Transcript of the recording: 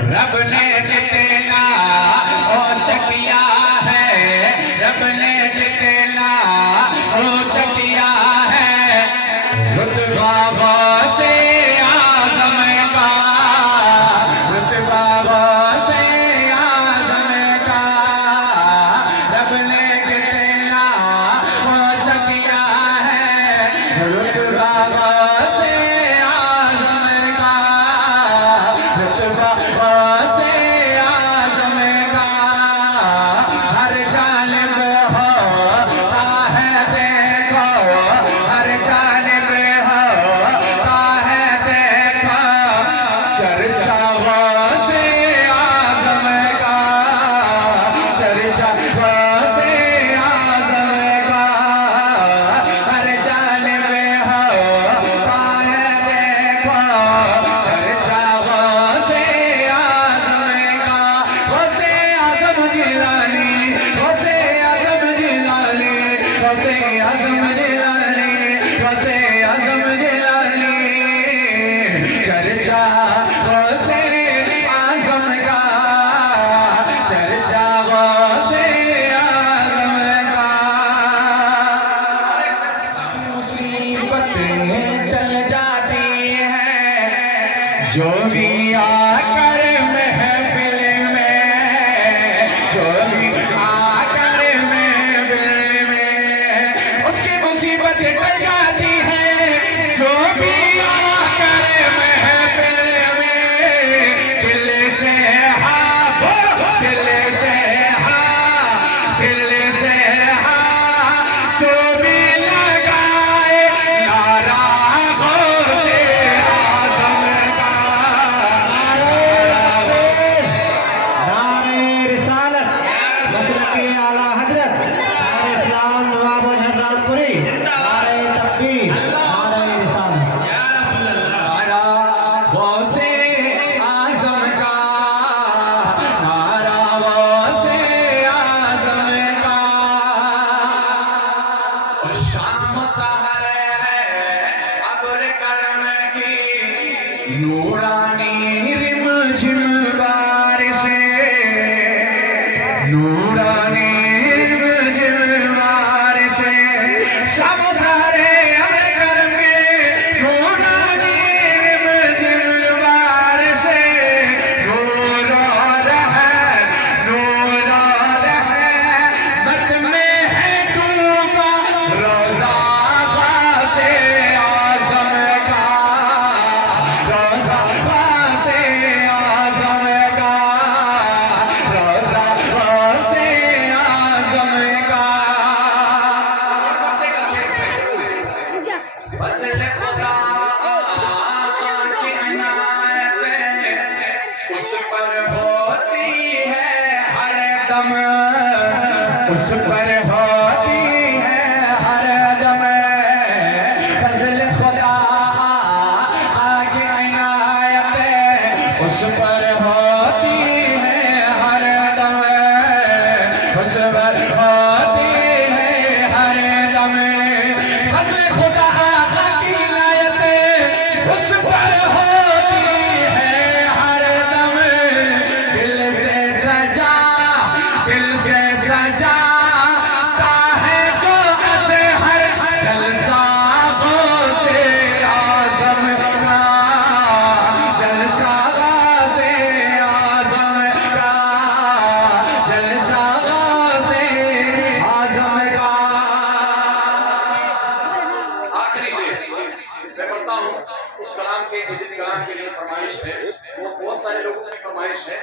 रब ने कितना ऊंचा किया है, रब ने कितना ऊंचा किया है, रुतबा से आज़म का, रुतबा से आज़म का, रब ने कितना ऊंचा किया है, रुतबा से आज़म का, रुतबा से आज़म का, हर जानिब होता है देखो, हर जानिब होता है देखो, चर्चा से आज़म का, चर्चा से आज़म का, हर जानिब होता है देखो, चर्चा से आज़म का, वसे आज़म जिलानी, वसे आज़म जिलानी, वसे आज़म जिलानी, वसे आज़म जिलानी, चर्चा से आज़म का, चर्चा से आज़म का, मुसीबतें टल जाती हैं जो भी आकर महफिल में, जो भी आकर महफिल में, उसकी मुसीबतें टल जाती हैं जो भी आकर महफिल में, दिल से हाँ बोलो, दिल से हाँ, दिल से हाँ, जो भी लगाए नारा गौसे आज़म का, नारे रिसालत मसलक-ए आला हजरत नारे इस्लाम नवाब हर्रामपुरी, नारे तकबीर, नारे रिसालत। नारा गौसे आज़म का, नारा गौसे आज़म का, और शाम सहर है अब्र करम की, नूरानी रिमझिम बारिशें, नूरानी रिमझिम बारिशें, शाम सहर है अब्र करम की, नूरानी रिमझिम बारिशें, नूर है, नूर है, मत में है डूबा रोज़ा से आज़म का, रोज़ा से आज़म का, रोज़ा से आज़म का, फज़ल खुदा की इनायत उस पर होती है हर दम, उस पर होती है हर दम, फज़ल खुदा की इनायत उस पर होती है हर दम, उस पर होती है हर दम, फज़ल खुदा की इनायत उस पर होती है हर दम, दिल से सजा, दिल से सजाता है जो अज़हर जलसा गौसे आज़म का, जलसा से आज़म का, जलसा से आज़म का। आखिरी शेर मैं पढ़ता हूँ उस कलाम के, जिस कलाम के लिए फरमाइश है, वो बहुत सारे लोगों की फरमाइश है।